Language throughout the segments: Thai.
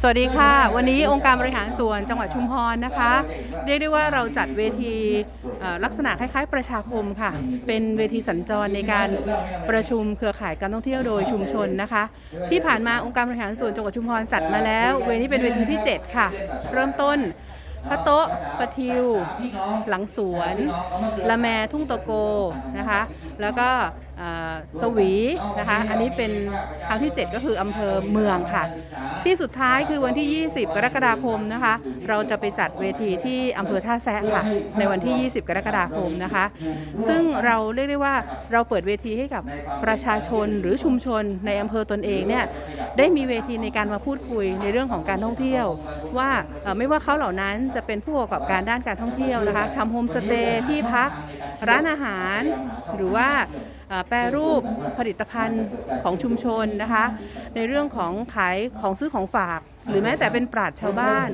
สวัสดีค่ะ วันนี้องค์การบริหารส่วนจังหวัดชุมพรนะคะ เรียกได้ว่าเราจัดเวทีเอ่อลักษณะคล้ายๆ ประชาคมค่ะ เป็นเวทีสัญจรในการประชุมเครือข่ายการท่องเที่ยวโดยชุมชนนะคะ ที่ผ่านมาองค์การบริหารส่วนจังหวัดชุมพรจัดมาแล้ว เวทีนี้เป็นเวทีที่ 7 ค่ะ เริ่มต้น พระโต๊ะประทิว หลังสวน ละแมทุ่งตะโกนะคะ แล้วก็สวีนะคะ อันนี้เป็นครั้งที่ 7 ก็คืออำเภอเมืองค่ะ ที่สุดท้ายคือวันที่ 20 กรกฎาคมนะคะ เราจะไปจัดเวทีที่อำเภอท่าแซะค่ะ ในวันที่ 20 กรกฎาคมนะคะ ซึ่งเราเรียกได้ว่าเราเปิดเวทีให้กับประชาชนหรือชุมชนในอำเภอตนเองเนี่ยได้มีเวทีในการมาพูดคุยในเรื่องของการท่องเที่ยว ว่าไม่ว่าเขาเหล่านั้นจะเป็นผู้ประกอบการด้านการท่องเที่ยวนะคะทำโฮมสเตย์ที่พักร้านอาหาร หรือว่าแปรรูปผลิตภัณฑ์ของชุมชนนะคะ ในเรื่องของขายของซื้อของฝาก หรือแม้แต่เป็นปราชญ์ชาวบ้าน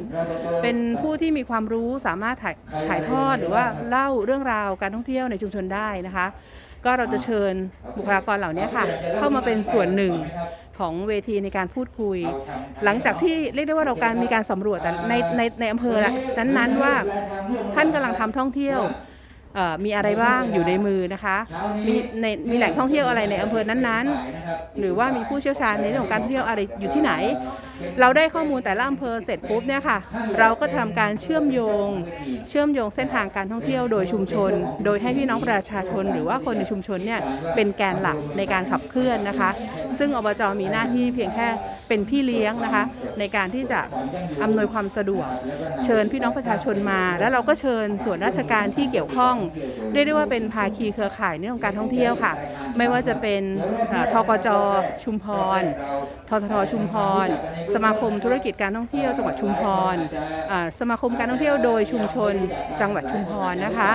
เป็นผู้ที่มีความรู้สามารถถ่ายถ่ายทอดหรือว่าเล่าเรื่องราวการท่องเที่ยวในชุมชนได้นะคะ ก็เราจะเชิญบุคลากรเหล่านี้ค่ะ เข้ามาเป็นส่วนหนึ่ง ของเวทีในการพูดคุย หลังจากที่เรียกได้ว่าเราการมีการสำรวจแต่ในในในอำเภอนั้นๆว่า ท่านกำลังทำท่องเที่ยวเอ่อ มีอะไรบ้างอยู่ในมือนะคะ มีในมีแหล่งท่องเที่ยวอะไรในอำเภอนั้นๆ หรือว่ามีผู้เชี่ยวชาญในเรื่องของการท่องเที่ยวอะไรอยู่ที่ไหน เราได้ข้อมูลแต่ละอำเภอเสร็จปุ๊บเนี่ยค่ะ เราก็ทำการเชื่อมโยง เชื่อมโยงเส้นทางการท่องเที่ยวโดยชุมชน โดยให้พี่น้องประชาชน หรือว่าคนในชุมชนเนี่ยเป็นแกนหลักในการขับเคลื่อนนะคะ ซึ่งอบจมีหน้าที่เพียงแค่เป็นพี่เลี้ยงนะคะ ในการที่จะอำนวยความสะดวก เชิญพี่น้องประชาชนมา แล้วเราก็เชิญส่วนราชการที่เกี่ยวข้องเรียกได้ว่าเป็นภาคีเครือข่ายในเรื่องการท่องเที่ยวค่ะ ไม่ว่าจะเป็นทกจชุมพรทททชุมพร สมาคมธุรกิจการท่องเที่ยวจังหวัดชุมพรสมาคมการท่องเที่ยวโดยชุมชนจังหวัดชุมพรนะคะ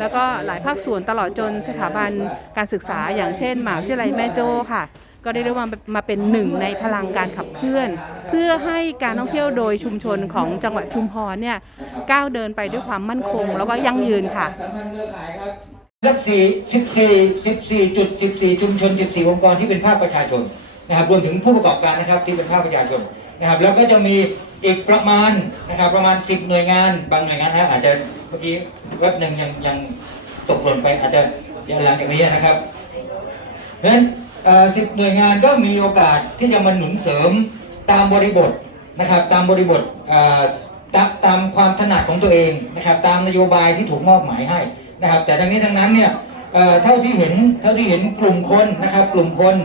แล้วก็หลายภาคส่วนตลอดจนสถาบันการศึกษาอย่างเช่นมหาวิทยาลัยแม่โจ้ค่ะ ก็ได้เรียกว่ามาเป็นหนึ่งในพลังการขับเคลื่อน เพื่อให้การท่องเที่ยวโดยชุมชนของจังหวัดชุมพรเนี่ยก้าวเดินไปด้วยความมั่นคง แล้วก็ยั่งยืนค่ะสัมพันธ์เครือข่ายครับสักสี่สิบสี่สิบสี่จุดสิบสี่ชุมชนสิบสี่องค์กรที่เป็นภาคประชาชนนะครับรวมถึงผู้ประกอบการนะครับที่เป็นภาคประชาชนนะครับ แล้วก็จะมีอีกประมาณนะครับประมาณสิบหน่วยงานบางหน่วยงานนะอาจจะเมื่อกี้เว็บหนึ่งยังยังตกหล่นไปอาจจะหลังจากนี้นะครับเพราะฉะนั้น สิบหน่วยงานก็มีโอกาสที่จะมาหนุนเสริมตามบริบทนะครับตามบริบทตามตามความถนัดของตัวเองนะครับตามนโยบายที่ถูกมอบหมายให้นะครับแต่ทั้งนี้ทั้งนั้นเนี่ยเท่าที่เห็นเท่าที่เห็นกลุ่มคนนะครับกลุ่มคน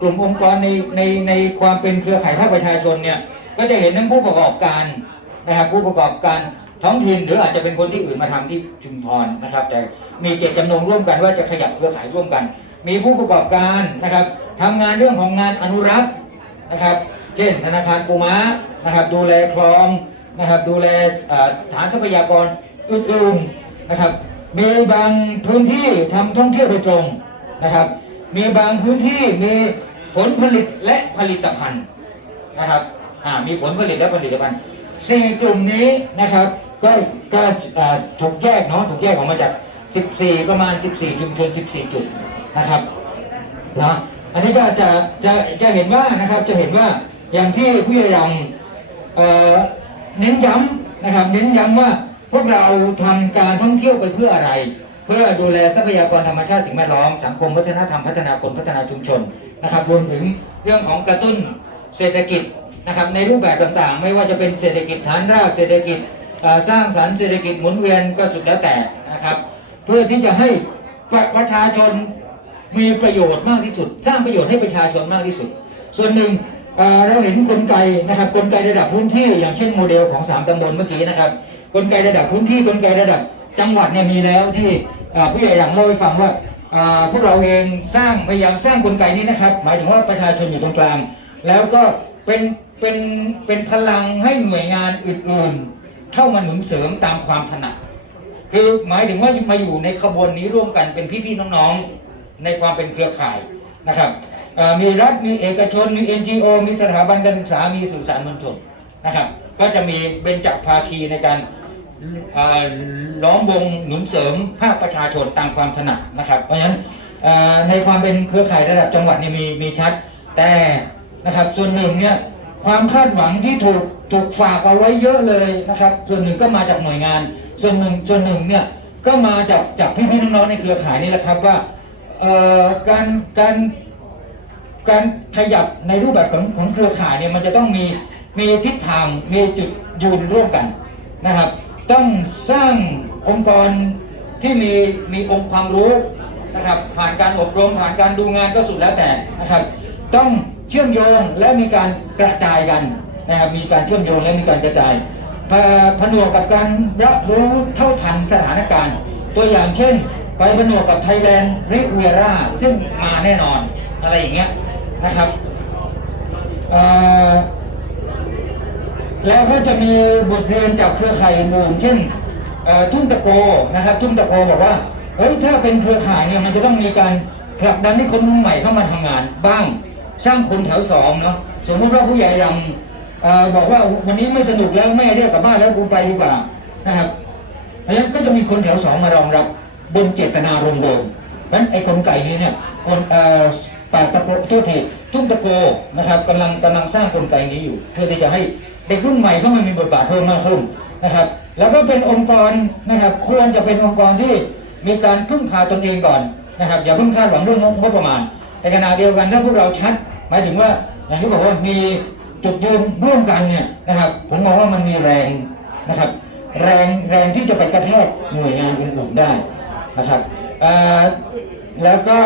กลุ่มองค์กรในในในความเป็นเครือข่ายภาคประชาชนเนี่ยก็จะเห็นทั้งผู้ประกอบการนะครับผู้ประกอบการท้องถิ่นหรืออาจจะเป็นคนที่อื่นมาทำที่ชุมพรนะครับ แต่มีเจตจำนงร่วมกันว่าจะขยับเครือข่ายร่วมกัน มีผู้ประกอบการนะครับทำงานเรื่องของงานอนุรักษ์นะครับ เช่นธนาคารปูม้านะครับ ดูแลคลองนะครับ ดูแลฐานทรัพยากรอื่นๆนะครับ มีบางพื้นที่ทำท่องเที่ยวโดยตรงนะครับ มีบางพื้นที่มีผลผลิตและผลิตภัณฑ์นะครับมีผลผลิตและผลิตภัณฑ์สี่กลุ่มนี้นะครับ ก็ก็ถูกแยกเนาะถูกแยกออกมาจาก 14 ประมาณ 14 ชุมชน 14 จุด นะครับนะอันนี้ก็จะจะจะเห็นว่านะครับจะเห็นว่าอย่างที่ผู้ใหญ่รำเอ่อเน้นย้ำนะครับ เน้นย้ำว่าพวกเราทำการท่องเที่ยวไปเพื่ออะไร เพื่อดูแลทรัพยากรธรรมชาติสิ่งแวดล้อมสังคมวัฒนธรรมพัฒนาคนพัฒนาชุมชนนะครับรวมถึงเรื่องของกระตุ้นเศรษฐกิจนะครับในรูปแบบต่างๆ ไม่ว่าจะเป็นเศรษฐกิจฐานรากเศรษฐกิจสร้างสรรค์เศรษฐกิจหมุนเวียนก็สุดแล้วแต่นะครับ เพื่อที่จะให้ประชาชน มีประโยชน์มากที่สุด สร้างประโยชน์ให้ประชาชนมากที่สุด ส่วนหนึ่งเราเห็นกลไกนะครับกลไกระดับพื้นที่อย่างเช่นโมเดลของสามตำบลเมื่อกี้นะครับ กลไกระดับพื้นที่กลไกระดับจังหวัดเนี่ยมีแล้วที่ผู้ใหญ่หลังเล่าให้ฟังว่าพวกเราเองสร้างพยายามสร้างกลไกนี้นะครับ หมายถึงว่าประชาชนอยู่ตรงกลาง แล้วก็เป็นเป็นเป็นพลังให้หน่วยงานอื่นๆ เข้ามาหนุนเสริมตามความถนัดคือหมายถึงว่ามาอยู่ในขบวนนี้ร่วมกันเป็นพี่ๆน้องๆ ในความเป็นเครือข่ายนะครับมีรัฐมีเอกชนมี NGO มีสถาบันการศึกษามีสื่อสารมวลชนนะครับ ก็จะมีเบญจภาคีในการล้อมวงหนุนเสริมภาคประชาชนตามความถนัดนะครับ เพราะฉะนั้นในความเป็นเครือข่ายระดับจังหวัดนี่มีมีชัด แต่นะครับส่วนหนึ่งเนี่ยความคาดหวังที่ถูกถูกฝากเอาไว้เยอะเลยนะครับ ส่วนหนึ่งก็มาจากหน่วยงาน ส่วนหนึ่งส่วนหนึ่งเนี่ยก็มาจากจากพี่ๆน้องๆในเครือข่ายนี่แหละครับว่า การการการขยับในรูปแบบของของเครือข่ายเนี่ยมันจะต้องมีมีทิศทางมีจุดยืนร่วมกันนะครับ ต้องสร้างองค์กรที่มีมีองค์ความรู้นะครับ ผ่านการอบรมผ่านการดูงานก็สุดแล้วแต่นะครับ ต้องเชื่อมโยงและมีการกระจายกันนะครับมีการเชื่อมโยงและมีการกระจายผนวกกับการรับรู้เท่าทันสถานการณ์ ตัวอย่างเช่น ไปผนวกกับไทยแลนด์ริเวียร่าซึ่งมาแน่นอนอะไรอย่างเงี้ยนะครับแล้วก็จะมีบทเรียนจากเครือข่ายอื่นเช่นทุ่งตะโกนะครับ ทุ่งตะโกบอกว่าเฮ้ยถ้าเป็นเครือข่ายเนี่ยมันจะต้องมีการผลักดันให้คนรุ่นใหม่เข้ามาทำงานบ้าง สร้างคนแถวสองเนาะสมมติว่าผู้ใหญ่รำเอ่อบอกว่าวันนี้ไม่สนุกแล้วแม่เรียกกลับบ้านแล้วกูไปดีกว่านะครับเพราะฉะนั้นก็จะมีคนแถวสองมารองรับ บนเจตนารมณ์เดิมนั้นไอ้กลไกนี้เนี่ยคนเอ่อปากตะโกโทษทีทุ่งตะโกนะครับกำลังกำลังสร้างกลไกนี้อยู่ เพื่อที่จะให้เด็กรุ่นใหม่เข้ามามีบทบาทเพิ่มมากขึ้นนะครับ แล้วก็เป็นองค์กรนะครับ ควรจะเป็นองค์กรที่มีการพึ่งพาตนเองก่อนนะครับอย่าเพิ่งคาดหวังเรื่องงบประมาณในขณะเดียวกันถ้าพวกเราชัด หมายถึงว่าอย่างที่บอกว่ามีจุดยืนร่วมกันเนี่ยนะครับผมมองว่ามันมีแรงนะครับ แรงแรงที่จะไปกระแทกหน่วยงานอื่นๆได้ นะครับแล้วก็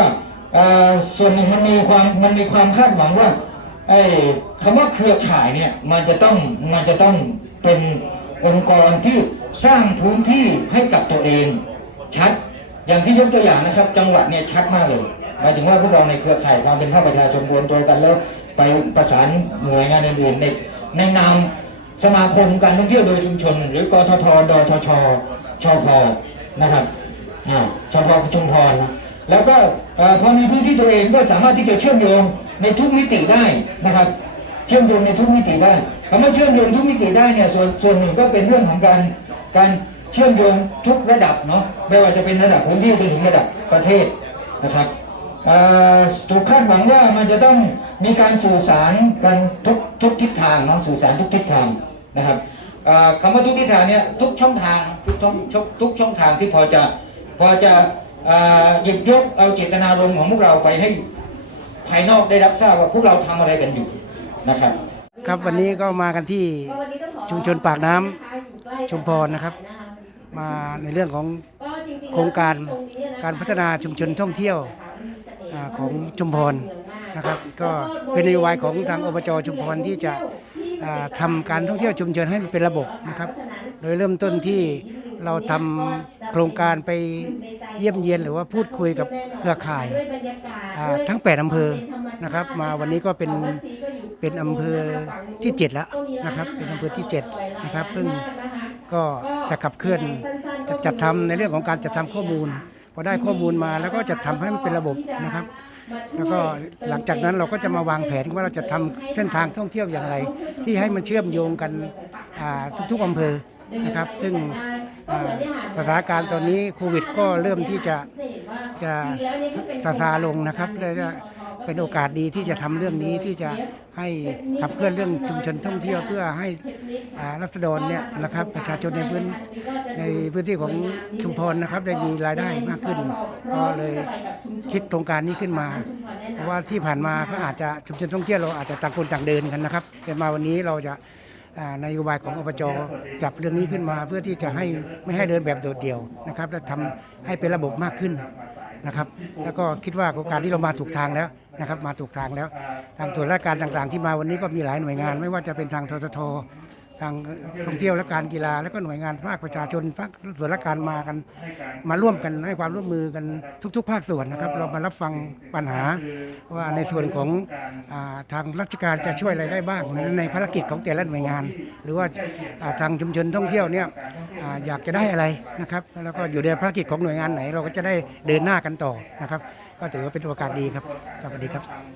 ส่วนหนึ่งมันมีความมันมีความคาดหวังว่าไอ้คำว่าเครือข่ายเนี่ยมันจะต้องมันจะต้องเป็นองค์กรที่สร้างพื้นที่ให้กับตัวเองชัด อย่างที่ยกตัวอย่างนะครับ จังหวัดเนี่ยชัดมากเลยหมายถึงว่าพวกเราในเครือข่ายความเป็นภาคประชาชนรวมตัวกันแล้วไปประสานหน่วยงานอื่นๆในในนามสมาคมการท่องเที่ยวโดยชุมชน หรือกททดทชชพนะครับ อ่าชพชุมพรนะแล้วก็พอมีพื้นที่ตัวเองก็สามารถที่จะเชื่อมโยงในทุกมิติได้นะครับ เชื่อมโยงในทุกมิติได้คำว่าเชื่อมโยงทุกมิติได้เนี่ยส่วนส่วนหนึ่งก็เป็นเรื่องของการการเชื่อมโยงทุกระดับเนาะไม่ว่าจะเป็นระดับพื้นที่ไปถึงระดับประเทศนะครับถูกคาดหวังว่ามันจะต้องมีการสื่อสารกันทุกทุกทิศทางเนาะสื่อสารทุกทิศทางนะครับคำว่าทุกทิศทางเนี่ยทุกช่องทางทุกช่องทุกช่องทางที่พอจะ พอจะหยิบยกเอาเจตนารมณ์ของพวกเราไปให้ภายนอกได้รับทราบว่าพวกเราทำอะไรกันอยู่นะครับ ครับวันนี้ก็มากันที่ชุมชนปากน้ำชุมพรนะครับ มาในเรื่องของโครงการการพัฒนาชุมชนท่องเที่ยวอของชุมพรนะครับ ก็เป็นนโยบายของทางอบจชุมพรที่จะอ่าทำการท่องเที่ยวชุมชนให้เป็นระบบนะครับ โดยเริ่มต้นที่ เราทำโครงการไปเยี่ยมเยียนหรือว่าพูดคุยกับเครือข่ายอ่าทั้ง 8อำเภอนะครับ มาวันนี้ก็เป็นเป็นอำเภอที่7แล้วนะครับ เป็นอำเภอที่7นะครับ ซึ่งก็จะขับเคลื่อนจะจัดทำในเรื่องของการจัดทำข้อมูลพอได้ข้อมูลมาแล้วก็จะทำให้มันเป็นระบบนะครับ แล้วก็หลังจากนั้นเราก็จะมาวางแผนว่าเราจะทำเส้นทางท่องเที่ยวอย่างไร ที่ให้มันเชื่อมโยงกันอ่าทุกๆอำเภอนะครับ ซึ่ง สถานการณ์ตอนนี้โควิดก็เริ่มที่จะจะซาซาลงนะครับเลยจะเป็นโอกาสดีที่จะทำเรื่องนี้ที่จะให้ขับเคลื่อนเรื่องชุมชนท่องเที่ยวเพื่อให้รัษฎรเนี่ยนะครับประชาชนในพื้นในพื้นที่ของชุมพรนะครับได้มีรายได้มากขึ้น ก็เลยคิดโครงการนี้ขึ้นมา เพราะว่าที่ผ่านมาก็อาจจะชุมชนท่องเที่ยวเราอาจจะต่างคนต่างเดินกันนะครับแต่มาวันนี้เราจะ นโยบายของอบจจับเรื่องนี้ขึ้นมา เพื่อที่จะให้ไม่ให้เดินแบบโดดเดี่ยวนะครับและทำให้เป็นระบบมากขึ้นนะครับ แล้วก็คิดว่าโครงการที่เรามาถูกทางแล้วนะครับ มาถูกทางแล้วทางส่วนราชการต่างๆ ที่มาวันนี้ก็มีหลายหน่วยงาน ไม่ว่าจะเป็นทางทท ทางท่องเที่ยวและการกีฬา แล้วก็หน่วยงานภาคประชาชนภาคส่วนราชการมากัน มาร่วมกันให้ความร่วมมือกันทุก ๆ ภาคส่วนนะครับ เรามารับฟังปัญหาว่าในส่วนของอาทางราชการจะช่วยอะไรได้บ้างในภารกิจของแต่ละหน่วยงาน หรือว่าาทางชุมชนท่องเที่ยวเนี่ยออยากจะได้อะไรนะครับแล้วก็อยู่ในภารกิจของหน่วยงานไหน เราก็จะได้เดินหน้ากันต่อนะครับ ก็ถือว่าเป็นโอกาสดีครับครับสวัสดีครับ